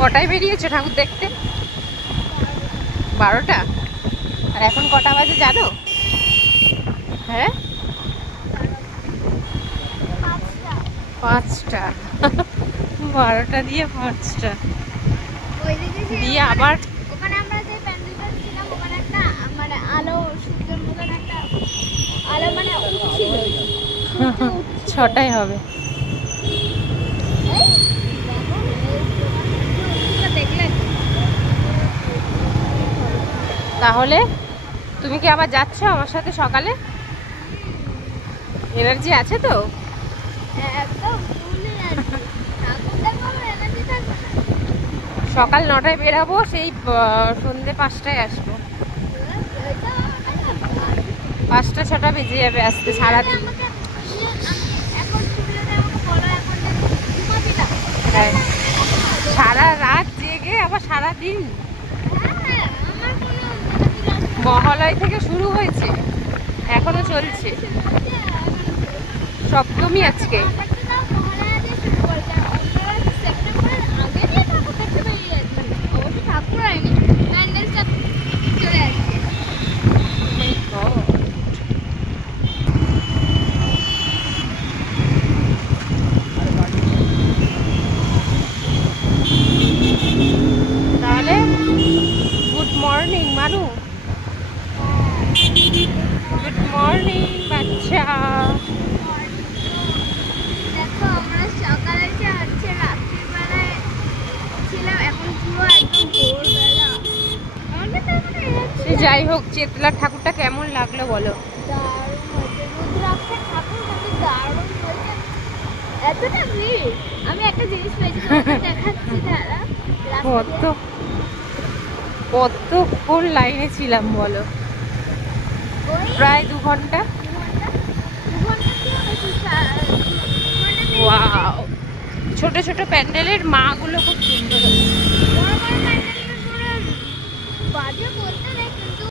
কটায় বেরিয়েছো ঠাকুর দেখতে? 12টা। আর এখন কটা বাজে জানো? হ্যাঁ, 5টা। 12টা দিয়ে 5টা দিয়ে আবার ওখানে আমরা যে প্যান্ডেলটা ছিলাম ওখানে একটা মানে আলো সূর্যের মতন একটা আলো মানে উঠছিল। 6টায় হবে। তাহলে তুমি কি আবার যাচ্ছ আমার সাথে সকালে? এনার্জি আছে তো? সকাল 9টায় বেরাবো, সেই সন্ধ্যে 5টায় আসবো। 5টা 6টা বেজে যাবে আসতে সারাদিন। হ্যাঁ, সারা রাত জেগে আবার সারাদিন। মহালয় থেকে শুরু হয়েছে, এখনো চলছে। সপ্তমী আজকে। তাহলে গুড মর্নিং মানু। গুড মর্নিং বাচ্চা। দেখো আমরা সকালে হচ্ছে রাত্রিবেলায় ছিলাম, এখন পুরো একদম ভোরবেলা। সে যাই হোক, চেতলার ঠাকুরটা কেমন লাগলো বলো? দারুণ হয়েছে, রুদ্রাক্ষের ঠাকুর কিন্তু দারুণ হয়েছে। এতটা ভিড়, আমি একটা জিনিস পেয়েছি দেখাচ্ছি দাঁড়া। কতক্ষণ লাইনে ছিলাম বলো? প্রায় 2 ঘন্টা। ওয়াও, ছোট ছোট প্যান্ডেলের মা গুলো খুব সুন্দর। বাজে করতে